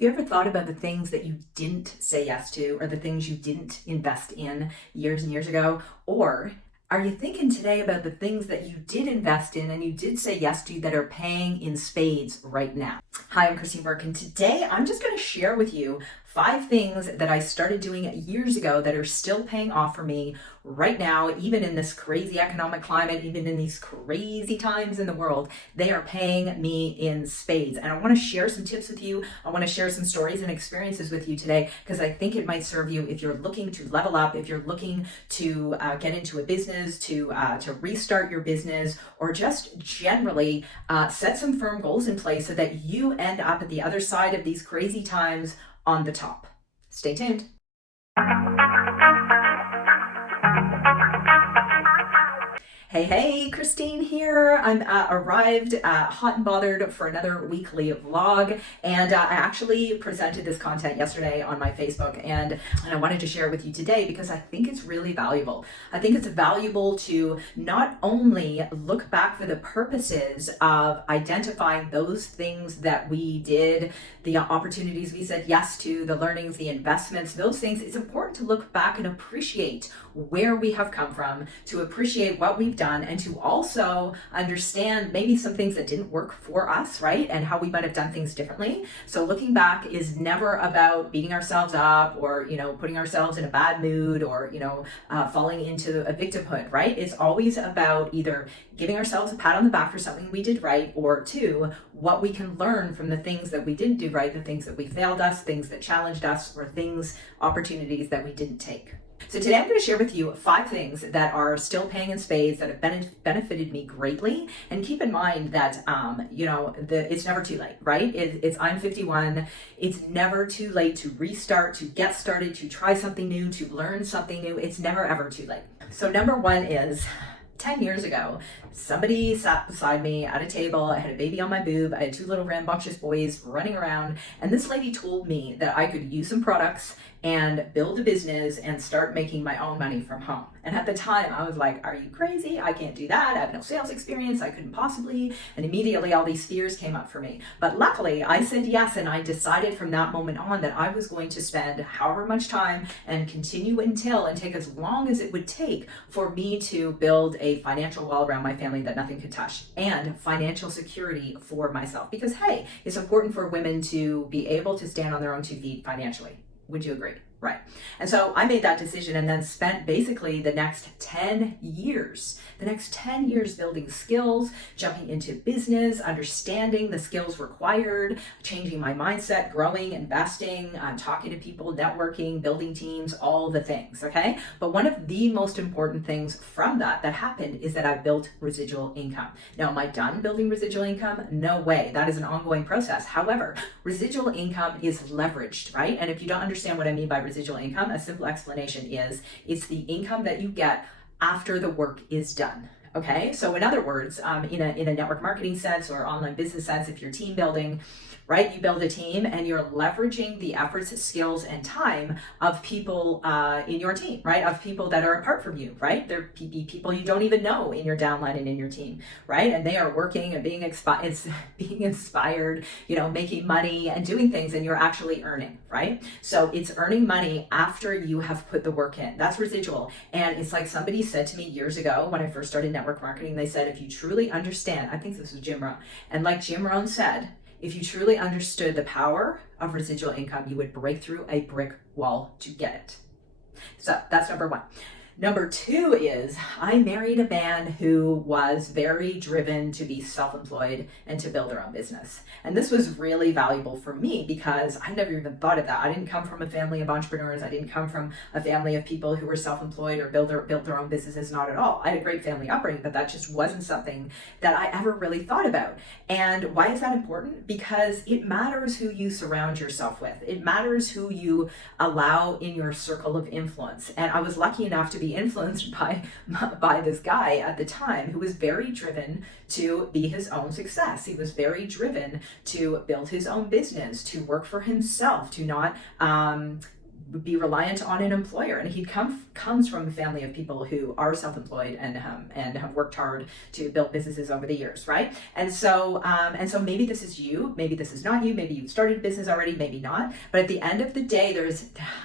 Have you ever thought about the things that you didn't say yes to or the things you didn't invest in years and years ago? Or are you thinking today about the things that you did invest in and you did say yes to that are paying in spades right now? Hi, I'm Christine Burke, and today I'm just going to share with you 5 things that I started doing years ago that are still paying off for me right now, even in this crazy economic climate, even in these crazy times in the world. They are paying me in spades. And I want to share some tips with you. I want to share some stories and experiences with you today because I think it might serve you if you're looking to level up, if you're looking to get into a business, to restart your business, or just generally set some firm goals in place so that you end up at the other side of these crazy times on the top. Stay tuned. Hey, Christine here. I'm arrived hot and bothered for another weekly vlog, and I actually presented this content yesterday on my Facebook, and I wanted to share it with you today because I think it's really valuable. I think it's valuable to not only look back for the purposes of identifying those things that we did, the opportunities we said yes to, the learnings, the investments, those things. It's important to look back and appreciate where we have come from, to appreciate what we've done, and to also understand maybe some things that didn't work for us, right? And how we might have done things differently. So looking back is never about beating ourselves up or, putting ourselves in a bad mood or, falling into a victimhood, right? It's always about either giving ourselves a pat on the back for something we did right, or two, what we can learn from the things that we didn't do right, the things that we failed us, things that challenged us, or opportunities that we didn't take. So today I'm going to share with you 5 things that are still paying in spades that have benefited me greatly. And keep in mind that, it's never too late, right? I'm 51. It's never too late to restart, to get started, to try something new, to learn something new. It's never ever too late. So number 1 is 10 years ago, somebody sat beside me at a table. I had a baby on my boob. I had 2 little rambunctious boys running around. And this lady told me that I could use some products and build a business and start making my own money from home. And at the time I was like, are you crazy? I can't do that. I have no sales experience. I couldn't possibly. And immediately all these fears came up for me. But luckily I said yes. And I decided from that moment on that I was going to spend however much time and continue and take as long as it would take for me to build a financial wall around my family that nothing could touch, and financial security for myself. Because hey, it's important for women to be able to stand on their own 2 feet financially. Would you agree? Right. And so I made that decision and then spent basically the next 10 years building skills, jumping into business, understanding the skills required, changing my mindset, growing, investing, talking to people, networking, building teams, all the things. Okay. But one of the most important things from that happened is that I built residual income. Now, am I done building residual income? No way. That is an ongoing process. However, residual income is leveraged, right? And if you don't understand what I mean by residual income, a simple explanation is it's the income that you get after the work is done. Okay, so in other words, in a network marketing sense or online business sense, if you're team building, right, you build a team and you're leveraging the efforts, skills, and time of people in your team, right, of people that are apart from you, right? They're people you don't even know in your downline and in your team, right? And they are working and being inspired, making money and doing things, and you're actually earning, right? So it's earning money after you have put the work in. That's residual. And it's like somebody said to me years ago when I first started network marketing, they said, if you truly understand, I think this was Jim Rohn, and like Jim Rohn said, if you truly understood the power of residual income, you would break through a brick wall to get it. So that's number 1. Number 2 is I married a man who was very driven to be self-employed and to build their own business. And this was really valuable for me because I never even thought of that. I didn't come from a family of entrepreneurs. I didn't come from a family of people who were self-employed or built their own businesses, not at all. I had a great family upbringing, but that just wasn't something that I ever really thought about. And why is that important? Because it matters who you surround yourself with. It matters who you allow in your circle of influence. And I was lucky enough to be influenced by this guy at the time who was very driven to be his own success. He was very driven to build his own business, to work for himself, to not be reliant on an employer. And he comes from a family of people who are self-employed and have worked hard to build businesses over the years, right? And so maybe this is you, maybe this is not you, maybe you've started a business already, maybe not. But at the end of the day,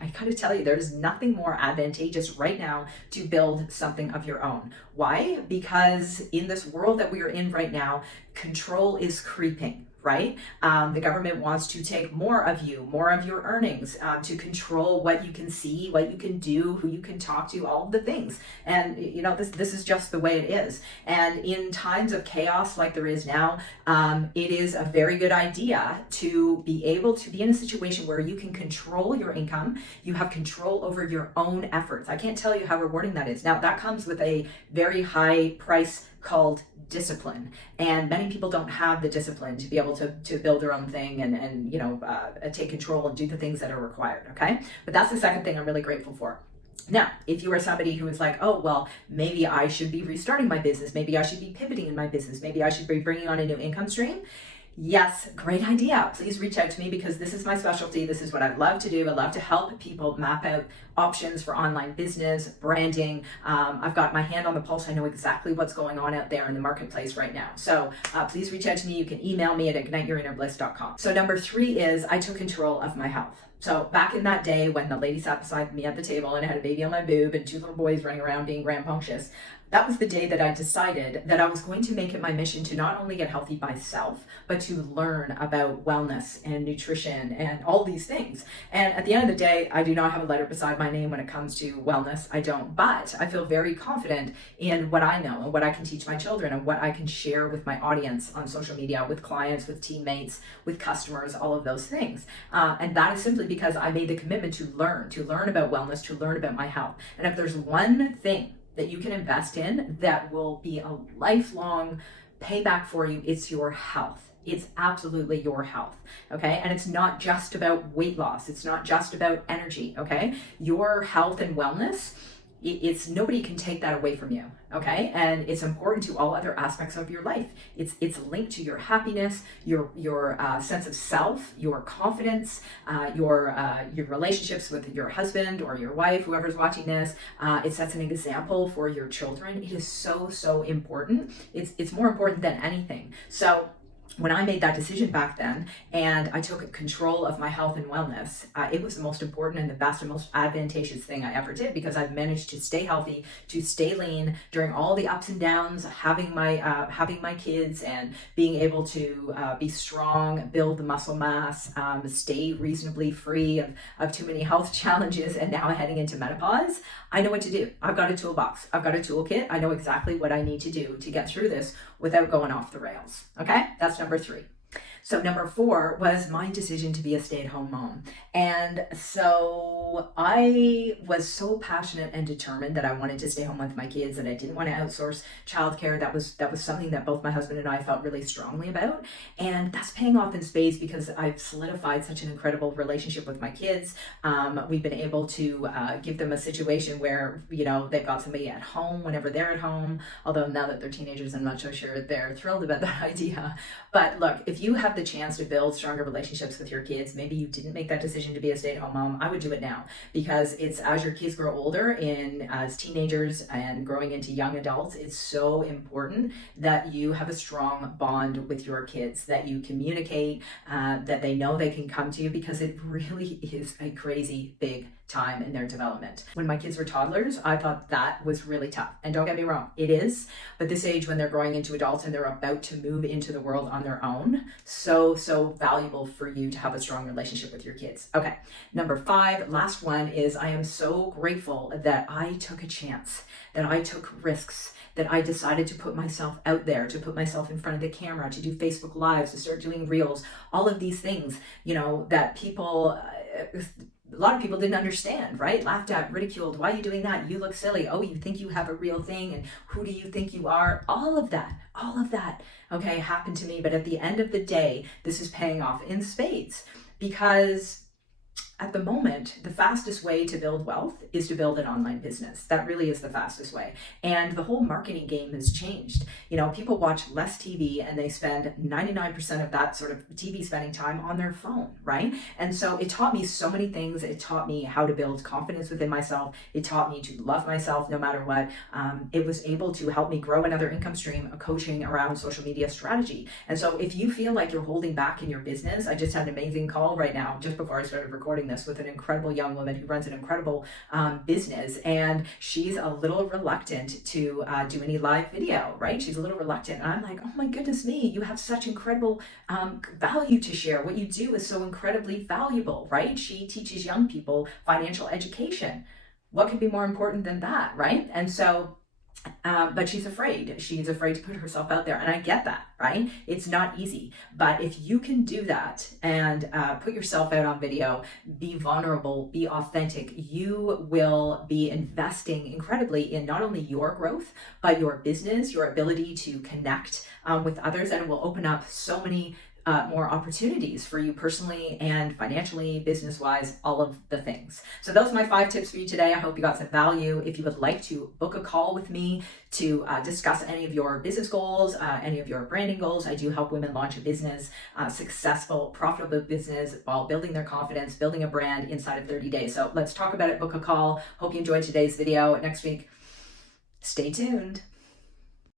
I gotta tell you, there's nothing more advantageous right now to build something of your own. Why? Because in this world that we are in right now, control is creeping. Right? The government wants to take more of you, more of your earnings, to control what you can see, what you can do, who you can talk to, all of the things. And this is just the way it is. And in times of chaos like there is now, it is a very good idea to be able to be in a situation where you can control your income. You have control over your own efforts. I can't tell you how rewarding that is. Now, that comes with a very high price called discipline, and many people don't have the discipline to be able to build their own thing and take control and do the things that are required. Okay, but that's the second thing I'm really grateful for. Now, if you are somebody who is like, oh, well, maybe I should be restarting my business, maybe I should be pivoting in my business, maybe I should be bringing on a new income stream. Yes, great idea. Please reach out to me because this is my specialty. This is what I love to do. I love to help people map out options for online business, branding. I've got my hand on the pulse. I know exactly what's going on out there in the marketplace right now. So please reach out to me. You can email me at igniteyourinnerbliss.com. So number 3 is I took control of my health. So back in that day when the lady sat beside me at the table and I had a baby on my boob and 2 little boys running around being rambunctious, that was the day that I decided that I was going to make it my mission to not only get healthy myself, but to learn about wellness and nutrition and all these things. And at the end of the day, I do not have a letter beside my name when it comes to wellness. I don't, but I feel very confident in what I know and what I can teach my children and what I can share with my audience on social media, with clients, with teammates, with customers, all of those things. And that is simply because I made the commitment to learn about wellness, to learn about my health. And if there's one thing that you can invest in that will be a lifelong payback for you, it's your health. It's absolutely your health, okay? And it's not just about weight loss. It's not just about energy, okay? Your health and wellness, it's nobody can take that away from you, okay? And it's important to all other aspects of your life. It's linked to your happiness, your sense of self, your confidence, your relationships with your husband or your wife, whoever's watching this. It sets an example for your children. It is so important. It's more important than anything. So when I made that decision back then and I took control of my health and wellness, it was the most important and the best and most advantageous thing I ever did because I've managed to stay healthy, to stay lean during all the ups and downs, having my kids and being able to be strong, build the muscle mass, stay reasonably free of too many health challenges, and now heading into menopause. I know what to do. I've got a toolbox. I've got a toolkit. I know exactly what I need to do to get through this without going off the rails. Okay? That's number 3. So number 4 was my decision to be a stay-at-home mom. And so I was so passionate and determined that I wanted to stay home with my kids, and I didn't want to outsource childcare. That was something that both my husband and I felt really strongly about. And that's paying off in spades because I've solidified such an incredible relationship with my kids. We've been able to give them a situation where, they've got somebody at home whenever they're at home. Although now that they're teenagers, I'm not so sure they're thrilled about that idea. But look, if you have the chance to build stronger relationships with your kids, maybe you didn't make that decision to be a stay-at-home mom, I would do it now, because it's as your kids grow older as teenagers and growing into young adults, it's so important that you have a strong bond with your kids, that you communicate, that they know they can come to you, because it really is a crazy big time in their development. When my kids were toddlers, I thought that was really tough. And don't get me wrong, it is. But this age when they're growing into adults and they're about to move into the world on their own, so valuable for you to have a strong relationship with your kids. Okay, number 5, last one is I am so grateful that I took a chance, that I took risks, that I decided to put myself out there, to put myself in front of the camera, to do Facebook Lives, to start doing Reels, all of these things, that people... a lot of people didn't understand, right? Laughed at, ridiculed. Why are you doing that? You look silly. Oh, you think you have a real thing, and who do you think you are? All of that, okay, happened to me. But at the end of the day, this is paying off in spades, because at the moment, the fastest way to build wealth is to build an online business. That really is the fastest way. And the whole marketing game has changed. People watch less TV and they spend 99% of that sort of TV spending time on their phone, right? And so it taught me so many things. It taught me how to build confidence within myself. It taught me to love myself no matter what. It was able to help me grow another income stream, a coaching around social media strategy. And so if you feel like you're holding back in your business, I just had an amazing call right now, just before I started recording this, with an incredible young woman who runs an incredible business, and she's a little reluctant to do any live video, right? She's a little reluctant, and I'm like, oh my goodness me, you have such incredible value to share. What you do is so incredibly valuable, right? She teaches young people financial education. What could be more important than that, right? And so but she's afraid. She's afraid to put herself out there. And I get that, right? It's not easy. But if you can do that and put yourself out on video, be vulnerable, be authentic, you will be investing incredibly in not only your growth, but your business, your ability to connect with others. And it will open up so many more opportunities for you personally and financially, business-wise, all of the things. So those are my 5 tips for you today. I hope you got some value. If you would like to book a call with me to discuss any of your business goals, any of your branding goals, I do help women launch a business, successful, profitable business, while building their confidence, building a brand inside of 30 days. So let's talk about it, book a call. Hope you enjoyed today's video. Next week, stay tuned.